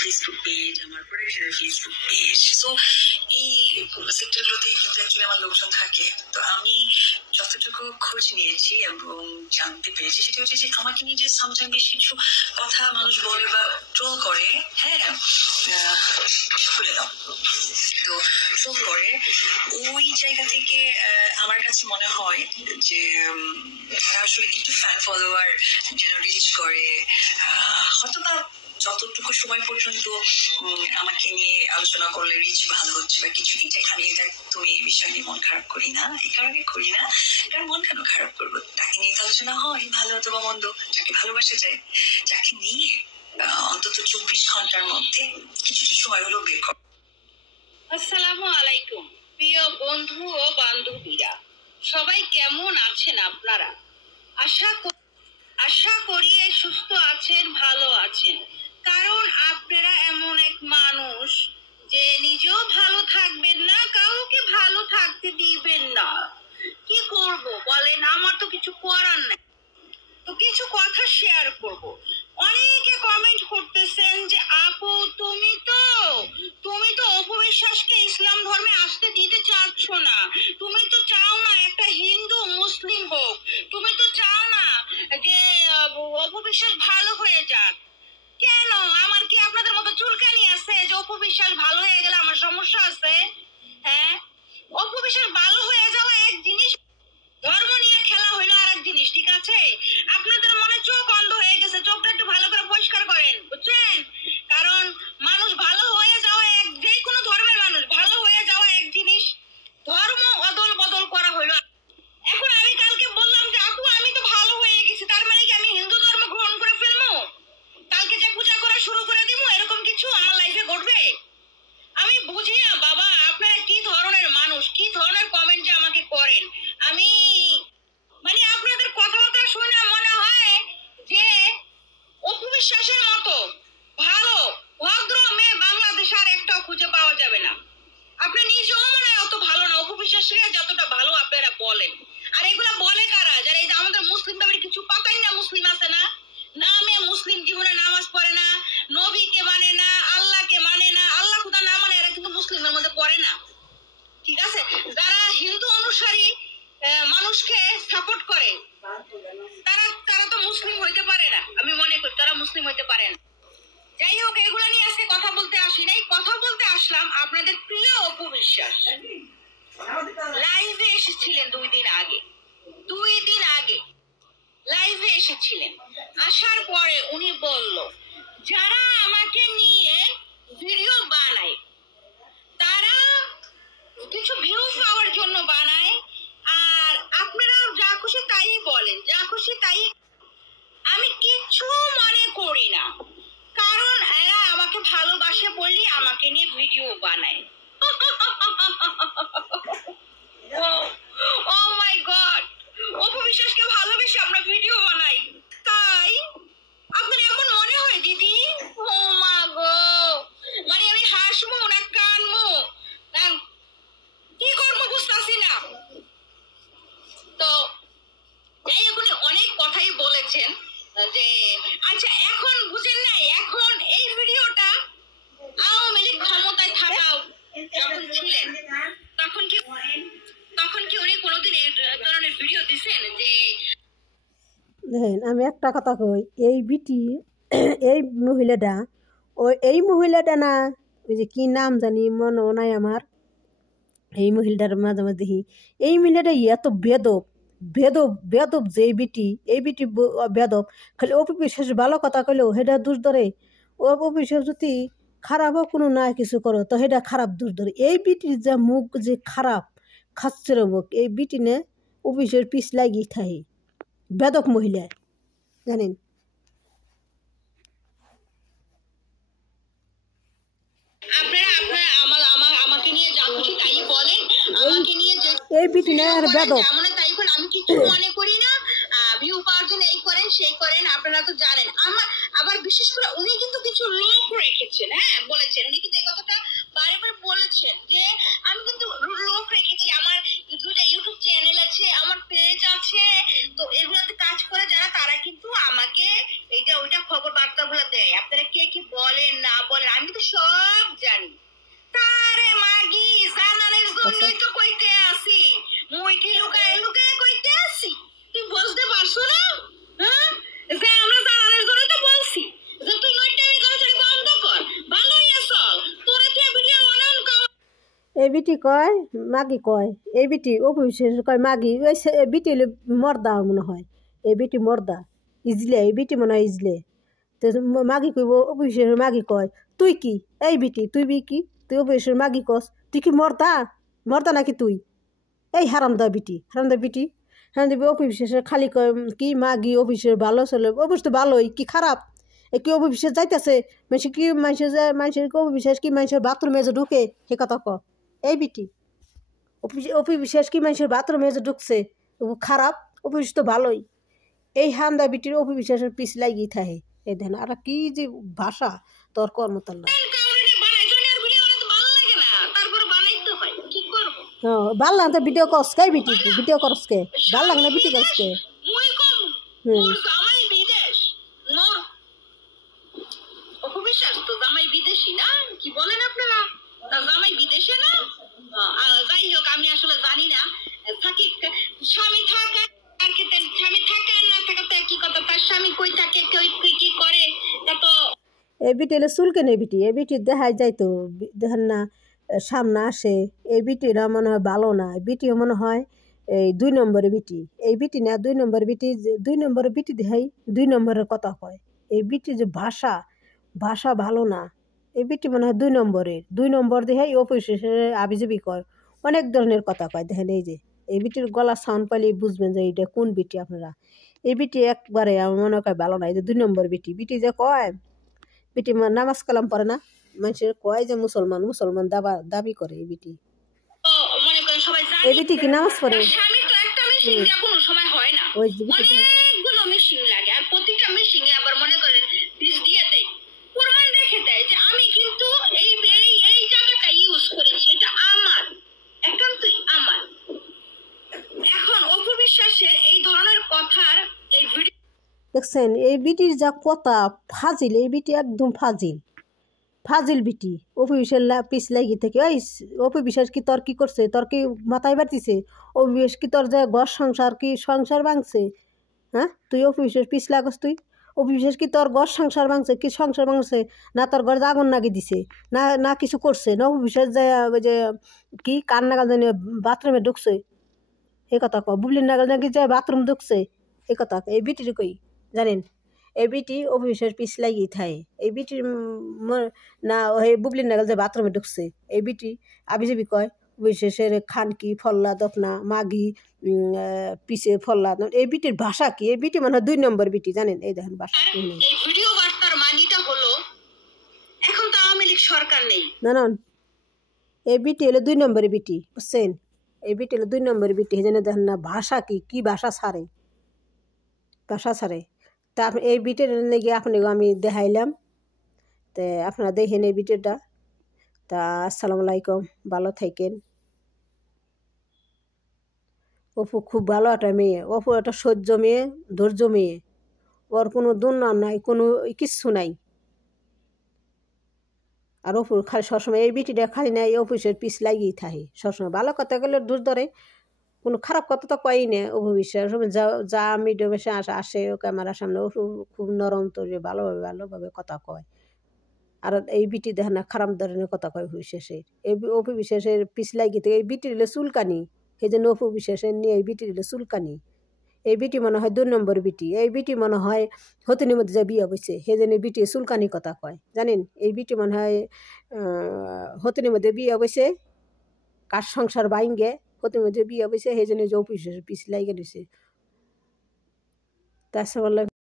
Facebook page, আমার প্রোডাকশনের Facebook page. So এই সেক্টরগুলোতে কিন্তু অ্যাকচুয়ালি আমার লোকজন থাকে। তো আমি যতটুকু খোঁজ নিয়েছি এবং জানতে পেরেছি সেটা হচ্ছে যে আমাকে নিয়ে যে সামটাইম বেশ কিছু কথা মানুষ বলে বা ট্রোল করে, হ্যাঁ খুলে দাও, তো ট্রোল করে, ওই জায়গা থেকে আমার কাছে মনে হয় যে তারা আসলে একটু ফ্যান ফলোয়ার যেন রিচ করে, হয়তো বা যতটুকু সময় পর্যন্ত আমাকে নিয়ে আলোচনা করলে রিচ ভালো হচ্ছে বা কিছু, এটাই আমি এটা তুমি এই বিষয় নিয়ে মন খারাপ করি না, এই কারণে করি না, কারণ মন কেন খারাপ করবো, তাকে নিয়ে আলোচনা হয় ভালো অথবা মন্দ, যাকে ভালোবাসা যায়, যাকে নিয়ে অন্তত 24 ঘন্টার মধ্যে কিছুটা সময় হলো বের কর। আসসালামু আলাইকুম প্রিয় বন্ধু ও বান্ধবীরা, সবাই কেমন আছেন আপনারা? আশা করি সুস্থ আছেন, ভালো আছেন, কারণ আপনারা এমন এক মানুষ যে নিজেও ভালো থাকবেন না, কাউকে ভালো থাকতে দিবেন না। কি করব বলেন, আমার তো কিছু করার নাই, তো কিছু কথা শেয়ার করব। অনেকে কমেন্ট করতেছেন যে আপু তুমি তো অপু বিশ্বাসকে ইসলাম ধর্মে আসতে দিতে চাচ্ছ না, তুমি তো চাও না একটা হিন্দু মুসলিম হোক, তুমি তো চাও না যে অপু বিশ্বাস ভালো হয়ে যাক। কেন, আমার কি আপনাদের মতো চুলকানি আছে যে অপু বিশ্বাস ভালো হয়ে গেলে আমার সমস্যা আছে? হ্যাঁ, অপু বিশ্বাস ভালো হয়ে যাওয়া এক জিনিস, ধর্ম নিয়ে খেলা হইলো আর এক জিনিস, ঠিক আছে? আপনাদের মনে চোখ অন্ধ হয়ে গেছে, চোখটা একটু ভালো করে পরিষ্কার করেন, বুঝছেন? কারণ মানুষ ভালো হয়ে যাওয়া এক, যে কোনো ধর্মের মানুষ ভালো হয়ে যাওয়া এক জিনিস, ধর্ম অদল বদল করা হইলো। এখন আমি কালকে বললাম যে আপু আমি তো ভালো হয়ে গেছি, তার মানে কি আমি হিন্দু ধর্ম গ্রহণ করে ফেলবো, কালকে যে পূজা করা শুরু করে দিব, এরকম কিছু আমার লাইফে ঘটবে? আমি বুঝি না বাবা, আপনারা কি ধরনের মানুষ, কি ধরনের কমেন্ট যে আমাকে করেন। আমি মানে আপনাদের কথাবার্তা শুনে মনে হয় যে অপু বিশ্বাসের মতো ভালো ভদ্র মেয়ে বাংলাদেশে আর একটাও খুঁজে পাওয়া যাবে না। আপনি নিজেও মনে হয় অত ভালো না, অপু বিশ্বাসের যতটা ভালো আপনারা বলেন। আর এগুলা বলে কারা? যারা এই যে আমাদের মুসলিম দাবির কিছু পাতাই না, মুসলিম আছে না, নামে মুসলিম, জীবনে নামাজ পড়ে না, নবীকে মানে না, আল্লাহকে মানে না, আল্লাহ খুদা না মানে, এরা কিন্তু মুসলিমের মধ্যে পড়ে না, ঠিক আছে? যারা হিন্দু অনুসারী মানুষকে সাপোর্ট করে তারা তো মুসলিম হইতে পারে না, আমি মনে করি তারা মুসলিম হইতে পারে না। যাই হোক, এগুলা নিয়ে আজকে কথা বলতে আসি নাই, কথা বলতে আসলাম আপনাদের প্রিয় অপু বিশ্বাস লাইভে এসেছিলেন 2 দিন আগে লাইভে এসেছিলেন। আসার পরে উনি বলল যারা আমাকে নিয়ে ভিডিও বানায় তারা কিছু ভিউ পাওয়ার জন্য বানায়, আর আপনারা যা খুশি তাই বলেন, যা খুশি তাই। আমি কিচ্ছু মনে করি না, কারণ এরা আমাকে ভালোবাসে বলি আমাকে নিয়ে ভিডিও বানায়। ও মাই গড, অপু বিশ্বাসকে ভালোবেসে আমরা ভিডিও বানাই, তাই আপনার এমন মনে হয় দিদি? ও মা গো, মানে আমি হাসবো না কানবো কি করবো বুঝতেছি না। তো যাই হোক, উনি অনেক কথাই বলেছেন যে আচ্ছা এখন বুঝেন নাই, এখন এই ভিডিওটা আওয়ামী লীগ ক্ষমতায় থাকা যখন ছিলেন তখন কি উনি কোনোদিন এই ধরনের ভিডিও দিছেন? যে দেখেন, আমি একটা কথা কই, এই বিটি এই মহিলাটা এই মহিলাটা না, ওই যে কি নাম জানি মনে নাই আমার, এই মহিলাটার মাঝে মাঝে দেখি এই মহিলাটা এত বেদব বেদব বেদব, যে এই বিটি বেদব। খালি অপু বিশ্বাস ভালো কথা কইলেও সেটা দোষ ধরে, অপু বিশ্বাস যদি খারাপও কোনো না কিছু করো তো সেটা খারাপ দোষ ধরে। এই বিটির যে মুখ যে খারাপ খাচ্ছে মুখ, এই বিটি নে অফিসের পিছ লাগিয়ে থাকে, বেদক মহিলা, জানেন? আমাকে নিয়ে যা খুশি তাই বলেন, আমাকে নিয়ে এই বিটি না আর বেদক, তাই করেন, আমি কিছু মনে করি না। ভিউ পাওয়ার জন্য এই করেন সেই করেন, আপনারা তো জানেন। আবার বিশেষ করে উনি কিন্তু কিছু লোক রেখেছেন, হ্যাঁ বলেছেন, উনি কিন্তু এই কথাটা বারবার বলেছেন যে আমি কিন্তু লোক রেখেছি, আমার 2টা ইউটিউব চ্যানেল আছে, আমার পেজ আছে, তো এগুলোতে কাজ করে যারা, তারা কিন্তু আমাকে এইটা ওইটা খবর বার্তাগুলো দেয়। আপনারা কে কি বলেন না সব জানি। তারে মাগি জানারের জন্যই তো কইতে আসি, মুই কি লুকায় লুকায় কইতে আসি? তুই বুঝতে পারছো না? হ্যাঁ, যে আমরা জানারের জন্য তো বলছি যে তুই নইটামি করে তুই বন্ধ কর, ভালোই আসল তোরে তুই ভিডিও বানান কর। এই বিটি কয় মাগি কয়, এই বিটি অপবিশ্বাস কয় মাগি, ওই বিটি হলে মর্দা মনে হয়, এই বিটি মর্দা ইজলে, এই বিটি মনে হয় ইজলে। তো মাগি কইব অপবিশ্বাসের মাগি কয় তুই কি, এই বিটি তুই কি, তুই অপবিশ্বাসের মাগি কস, তুই কি মর্দা, মর্দা নাকি তুই? এই হারামদা বিটি, হারামদা বিটি, হ্যাঁ দেবী অপবিশ্বাসের খালি কয় কি মাগি অপবিশ্বাস ভালো চলে, অবশ্য তো ভালোই, কি খারাপ? এ কি অপবিশ্বাস যাইতেছে মানুষ কি, মানুষের অপবিশ্বাস কি মানুষের বাথরুমে যে ঢুকে সে কথা ক? এই বিটি অপবিশ্বাস কি মানুষের বাথরুমে যে ঢুকছে খারাপ? অপবিশ্বাস তো ভালোই। এই হামদা বিটির অপবিশ্বাসের পিছ লাগিয়ে থাকে। এই দেখেন আর কি যে ভাষা তোর কর্মতাল্লা। হ্যাঁ ভাল লাগে তো ভিডিও করস কে বিটি, ভিডিও করস কে, ভাল লাগে না বিটি করস কে? অপবিশ্বাস তো জামাই বিদেশি না, কি বলেন আপনারা? জামাই বিদেশে না? যাই হোক, আমি আসলে জানি না। থাকি স্বামী থাকা আর স্বামী থাকা আর না থাকা তো একই কথা। তার স্বামী কই থাকে, কি করে, তা তো এই বিটি এলে চুলকে নেই বিটি, এই বিটি দেখাই যাইতো দেখেন না সামনে আসে। এই বিটিরা মনে হয় ভালো না, বিটিও মনে হয় এই 2 নম্বরের বিটি। এই বিটি না 2 নম্বর বিটি, 2 নম্বরের বিটি দেখাই 2 নম্বরের কথা কয়। এই বিটি যে ভাষা, ভাষা ভালো না। এই বিটি মনে হয় 2 নম্বরের, 2 নম্বর দেখাই অপবিশ্বাসের আবিজাবি কয়, অনেক ধরনের কথা কয়। দেখেন এই যে এই বিটির গলা সাউন্ড পাইলেই বুঝবেন যে এইটা কোন বিটি আপনারা। এই বিটি একবারে আমার মনে হয় ভালো না। এই যে 2 নম্বর বিটি, বিটি যে কয় বিটি নামাজ কালাম পড়ে না, মানুষের কয় যে মুসলমান, মুসলমান দাবি করে। এই বিটি, মনে করেন সবাই জানে এই বিটি কি নামাজ পড়ে? স্বামী তো একটা মেশিন দিয়ে কোনো সময় হয় না, ওই যে বিটি অনেকগুলো মেশিন লাগে, আর প্রতিটা মেশিনে আবার মনে করেন বীজ দিয়ে দেয়, প্রমাণ রেখে দেয় যে আমি কিন্তু এই এই এই জায়গাটা ইউজ করেছি, এটা আমার, একান্তই আমার। এখন অপবিশ্বাসের এই ধরনের কথার এই ভিডিও দেখছেন, এই বিটির যা কথা ফাজিল, এই বিটি একদম ফাজিল, ফাজিল বিটি। অপবিশ্বাস পিছ লাগি থেকে, ওই অপবিশ্বাস কি তোর কি করছে, তোর কি মাথায় বাড়তিছে? অপবিশ্বাস কি তোর যে ঘর সংসার কি সংসার ভাঙছে? হ্যাঁ, তুই অপবিশ্বাস পিছ লাগস, তুই অপবিশ্বাস কি তোর ঘর সংসার ভাঙছে, কি সংসার ভাঙছে? না তোর ঘরে আগুন নাগি দিছে, না না কিছু করছে, না অপবিশ্বাস যে ওই যে কি কান নাগাল জানি বাথরুমে ঢুকছে, এই কথা ক। বুবলির নাগাল নাকি যে বাথরুম ঢুকছে, এই কথা। এই বিটির কই জানেন, এই বিটি অপবিশ্বাস পিছ লাগিয়ে থাকে। এই বিটির না ওই বুবলির নাগাল যে বাথরুমে ঢুকছে, এই বিটি আবিজাবি কয় অপবিশ্বাসের খানকি ফল্লা দফনা মাগি পিছে ফল্লা। এই বিটির ভাষা কি? এই বিটি মানে 2 নম্বর বিটি, জানেন? এই দেখেন ভাষা। এই ভিডিও বার্তার মানিটা হলো এখন তো আওয়ামী লীগ সরকার নেই, না না, এই বিটি হলো 2 নম্বরের বিটি, বুঝছেন? এই বিটি হলো 2 নম্বরের বিটি। এই জন্য দেখেন না ভাষা কি, কি ভাষা ছাড়ে, ভাষা ছাড়ে। তা এই বিটের লেগে আপনাকে আমি দেখাইলাম, তো আপনারা দেখেন এই ভিডিওটা। তা আসসালামু আলাইকুম, ভালো থাকেন। অপু খুব ভালো একটা মেয়ে, অপু একটা সহ্য মেয়ে, ধৈর্য মেয়ে, ওর কোনো দুর্নাম নাই, কোনো কিচ্ছু নাই। আর অপুর খালি সবসময় এই বিটিটা খালি নাই অফিসের পিছ লাগিয়েই থাকে সবসময়। ভালো কথা গেলে দোষ ধরে, কোনো খারাপ কথা তো কয়ই না। অপবিশ্বাস যা মিডিয়ামে আসে ও ক্যামেরার সামনে ও খুব নরম তৈরি, ভালোভাবে কথা কয়। আর এই বিটি দেখে না খারাপ ধরনের কথা কয় অপবিশ্বাসের। এই অপবিশ্বাসের পিছ লাগিয়ে থেকে এই বিটি দিলে চুলকানি, সেই জন্য অপবিশ্বাসের নিয়ে এই বিটি দিলে চুলকানি। এই বিটি মনে হয় 2 নম্বর বিটি। এই বিটি মনে হয় হতিনের মধ্যে যা বিয়ে বসছে, সেই জন্য বিটি চুলকানি কথা কয়, জানেন? এই বিটি মনে হয় হতিনের মধ্যে বিয়ে বসে, কার সংসার বাইঙ্গে হতির মধ্যে বিয়ে বসে, সেই জন্য যে অপবিশ্বাসের পিছ লাগিয়ে দিছে। তার